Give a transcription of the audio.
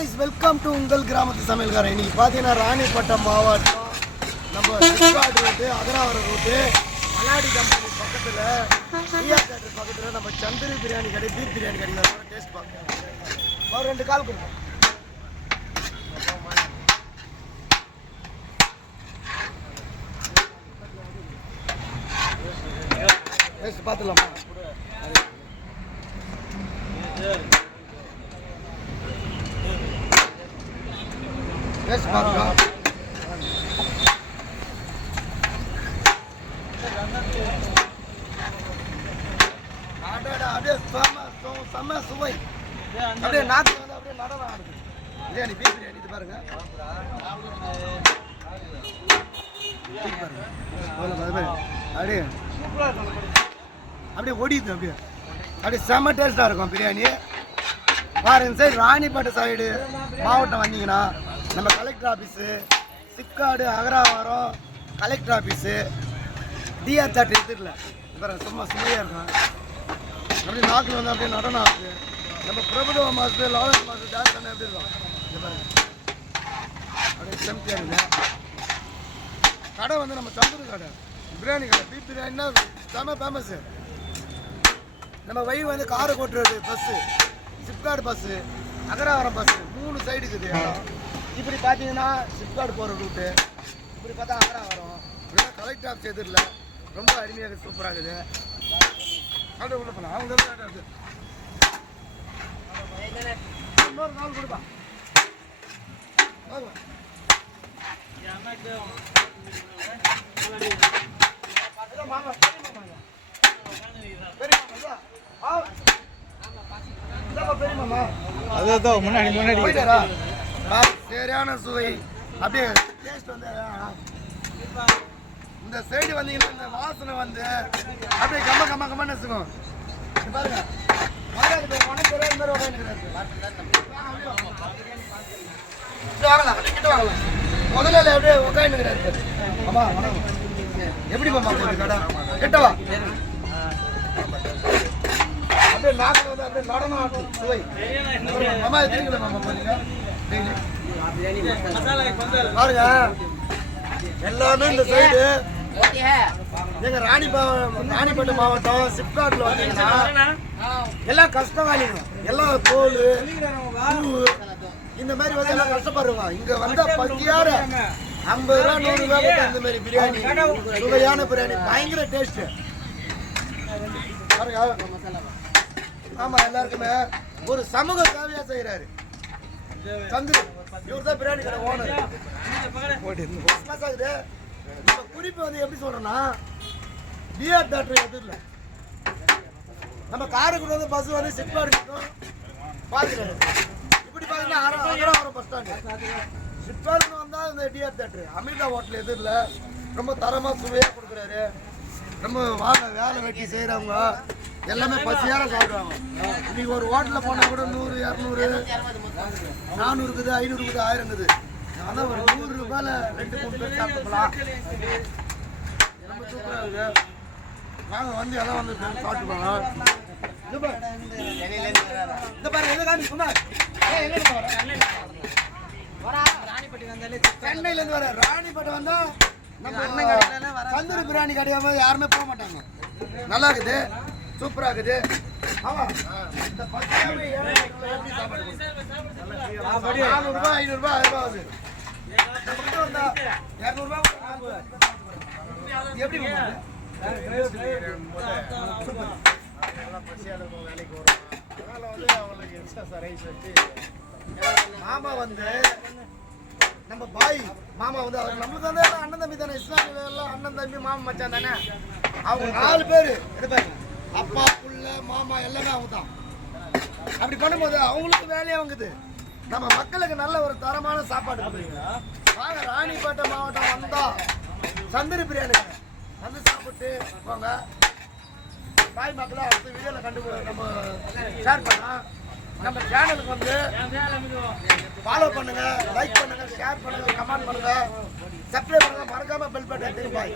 Guys, welcome to உங்கள் கிராமத்து சமையல்காரன். இன்னைக்கு பார்த்தீங்கன்னா ராணிப்பட்டம் மாவட்டம் நம்ம சிப்காட் ரூட்டு, அகராவரம் ரூட்டு, மலாடி கம்பெனி பக்கத்தில் டிஆர் தேட்டர் பக்கத்தில் நம்ம சந்திரி பிரியாணி கடை, பீஃப் பிரியாணி கடையில் டேஸ்ட் பார்க்கலாம். ஒரு 2 கால் கொடுப்போம். டேஸ்ட் பார்த்துலாமா? டேஸ்ட் பார்க்கலாம். அப்படியே செம்ம சுவை, அப்படியே நாக்கு வந்து அப்படியே நடனம் ஆடுது. பிரியாணி, பீஃப் பிரியாணி இது பாருங்க. அப்படியே அப்படியே ஒடிது, அப்படியே செம்ம டேஸ்டாக இருக்கும் பிரியாணி. பாருங்க சைடு ராணிப்பேட்டை சைடு மாவட்டம் வந்தீங்கன்னா நம்ம collector office, SIPCOT, Agaravaram collector office, T R theatre எதிரில் பாருங்க. சும்மா சுவையாக இருக்கும். அப்படியே நாக்கில் வந்து அப்படியே நடனம் ஆகுது. நம்ம பிரபுதவ மாஸ்டர், லாரன்ஸ் மாஸ்டர் டான்ஸ் பண்ண எப்படி இருக்கும் இது பாருங்க. அப்படியே செம்தியாக இருக்குது. கடை வந்து நம்ம சந்தூர் கடை, பிரியாணி கடை, பீஃப் பிரியாணின்னா செம்ம ஃபேமஸ்ஸு. நம்ம வழி வந்து Karaikottu bus, SIPCOT bus, Agaravaram bus 3 side இருக்குது. இப்படி பார்த்தீங்கன்னா சிப்காடு போகிற ரூட்டு, இப்படி பார்த்தா அகராவரம், இப்படின்னா கலெக்டர் ஆஃபீஸ் எதிரில் ரொம்ப அருமையாக சூப்பராக இருக்குது. அப்படியே உள்ள போகலாம். அவங்க இருக்குது. இன்னொரு நாள் கொடுப்பா. அதுதான் முன்னாடி சரியான சுவை. அப்படியே டேஸ்ட் வந்து இந்த சைடு வந்தீங்கன்னா இந்த வாசனை வந்து அப்படியே கம்மன்னு வச்சுக்கோங்க. பாருங்க முதல்ல அப்படியே உட்காந்துக்கிறாரு. ஆமா எப்படி மாமா கடை கிட்டவா? அப்படியே நாக்கில் வந்து அப்படியே நடனம் ஆட்டும் சுவை. மாமா எத்தனை மாமா போறீங்க? பாருங்க எல்லாமே இந்த சைடு எங்க ராணிப்பேட்டை மாவட்டம் சிப்காட்ல வந்தீங்கன்னா எல்லாம் கஷ்டவாளிங்க, எல்லாம் தோல் இந்த மாதிரி வந்து எல்லாம் கஷ்டப்படுறோம். இங்க வந்தா 10 50 ரூபா 100 ரூபாய் இந்த மாதிரி பிரியாணி, சுவையான பிரியாணி, பயங்கர டேஸ்ட். ஆமா எல்லாருக்குமே ஒரு சமூக சேவையா செய்யறாரு சந்திர. இவர் தான் பிரியாணி கடை ஓனர். நம்ம குறிப்பு வந்து எப்படி சொல்றோம்னா டிஆர் தேட்டர் எதிரில் நம்ம காரைக்குடி வந்து பஸ் வந்து சிப்காடு பார்த்துக்காரு. இப்படி பார்த்தீங்கன்னா அகராவரம் பஸ் ஸ்டாண்டு, சிப்காடு வந்தால் இந்த டிஆர் தேட்டர் அமிர்தா ஹோட்டல் எதிரில் ரொம்ப தரமாக சுவையாக கொடுக்குறாரு. ரொம்ப வேலை வெட்டி செய்கிறவங்க எல்லாமே பசியார சாப்பிடுவாங்க. இன்னைக்கு ஒரு ஹோட்டலில் போனால் கூட 100 200 400 இருக்குது, 500 இருக்குது, 1000 இருக்குது. அதான் ஒரு 100 ரூபாயில் 2-3 பேர் சாப்பிட்டுக்கலாம். ரொம்ப சூப்பராக இருக்குது. நாங்கள் வந்து எல்லாம் வந்து சாப்பிட்டுக்கலாம். இந்த பாருங்க எதை காமி சொன்னா சென்னையிலேருந்து வர ராணிப்பேட்டை வந்தால் நம்ம சந்தூர் பிரியாணி கடையாக யாருமே போக மாட்டாங்க. நல்லா இருக்குது, சூப்பராக இருக்குது. ஆமா இந்த 400 ரூபாய் 500 ரூபாய் 1000 ரூபாய் ஆகுது. நம்ம வந்தா 200 ரூபாய் எப்படி மாமா வந்து நம்ம பாய் மாமா வந்து அவர் நம்மளுக்கு வந்து அண்ணன் தம்பி தானே, இஸ்லாமிய எல்லாம் அண்ணன் தம்பி மாமா மச்சான் தானே. அவங்க 4 பேர் எடுப்பாங்க, அப்பா புள்ள மாமா எல்லாமே அவங்க தான். அப்படி பண்ணும்போது அவங்களுக்கு வேலையே வாங்குது. நம்ம மக்களுக்கு நல்ல ஒரு தரமான சாப்பாடு வாங்க. ராணிப்பேட்டை மாவட்டம் வந்தா சந்திரி பிரியாணி வந்து சாப்பிட்டு போங்க. பாய் மக்களை அடுத்த வீடியோவில் நம்ம ஷேர் பண்ணலாம். நம்ம சேனலுக்கு வந்து ஃபாலோ பண்ணுங்க, லைக் பண்ணுங்க, ஷேர் பண்ணுங்க, கமெண்ட் பண்ணுங்க, சப்ஸ்கிரைப் பண்ணுங்க, மறக்காம பெல் பட்டன் அழுத்துங்க. பாய்.